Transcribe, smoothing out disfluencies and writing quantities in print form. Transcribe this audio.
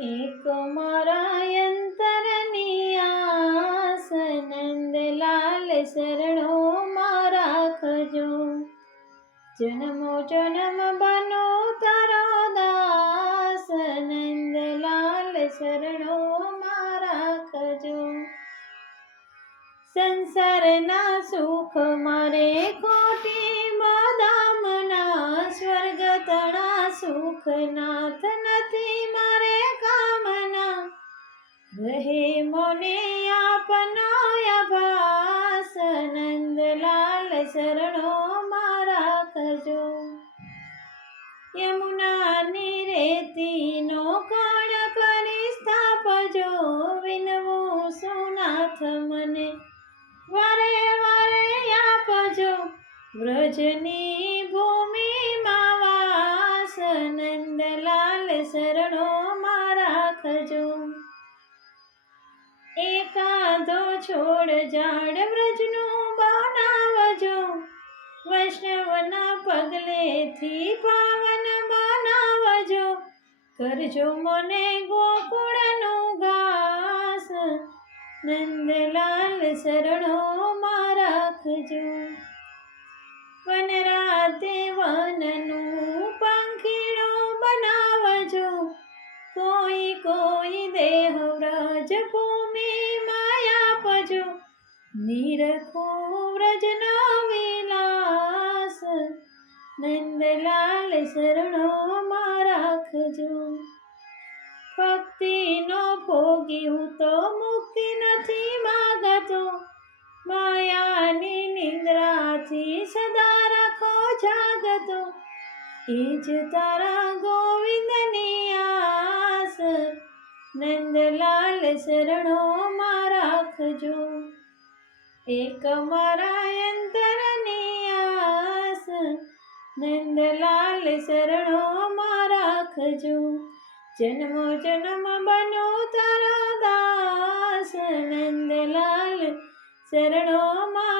એક મારા અંતરની આસ, નંદલાલ શરણો માં રાખજો. જન્મો જન્મ બનો તારો દાસ, નંદલાલ શરણો માં રાખજો. સંસારના સુખ મારે ખોટી, ધામના સ્વર્ગ તણા સુખ નાથ નથી મારે કામના. રહે મોને આપનો આભાસ, નંદલાલ શરણો માં રાખજો. યમુનાની રેતીનો કણ કરી સ્થાપજો, વિનવું સુનાથ મને વારે વારે આપજો. વ્રજની ભૂમિમાં વાસ, નંદલાલ શરણો માં રાખજો. એકાદો છોડ ઝાડ વ્રજનું બનાવજો, વૈષ્ણવના પગલેથી પાવન બનાવજો. કરજો મને ગોકુળનું ઘાસ, નંદલાલ શરણો માં રાખજો. વનરાતે વનનું પંખીડું બનાવજો, કોઈ કોઈ દેહ વ્રજ ભૂમિમાં આપજો. નિરખું વ્રજનો વિલાસ, નંદલાલ શરણો માં રાખજો. ભક્તિનો ભોગી હું તો મુક્તિ નથી માગતો, માયાની નિંદ્રાથી સદા રાખો જાગતો. એ જ તારા ગોવિંદની આસ, નંદલાલ શરણો માં રાખજો. એક મારા અંતરની આસ, નંદલાલ શરણો માં રાખજો. જન્મો જન્મ બનો તારો દાસ, નંદલાલ શરણો માં